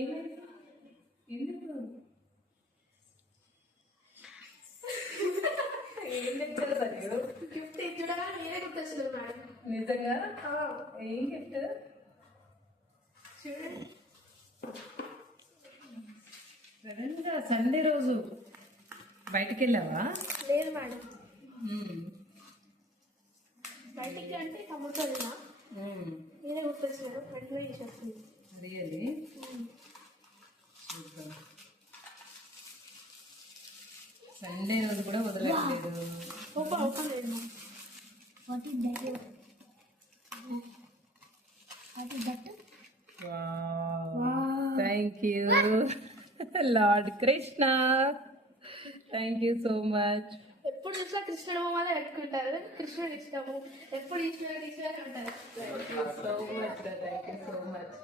ఏమైంది? ఎందుకు ఏం తెచ్చారు సరే? గిఫ్ట్ ఇచ్చడా నేనే గుర్తొచ్చింది మేడం. నిజంగా ఏం గిఫ్ట్ చూడండి. సడన్గా సండే రోజు బయటికి వెళ్ళావా? లేదు మేడం, బయటికి అంటే తమ్ముడితో వెళ్ళినా నేనే గుర్తొచ్చినాడు, వెంటనే చేసేస్తుంది. రియలీ సండే రోజు కూడా వదలట్లేదు. ఓపెన్ లేదు. What is that? What is that? Thank you lord Krishna, thank you so much. ఎప్పుడు చూసినా కృష్ణుడు బొమ్మలే పెట్టుకుంటారు, కృష్ణుడు ఇష్టము, ఎప్పుడు చూసినా కృష్ణుడు అంటారు. Thank you so much, thank you so much.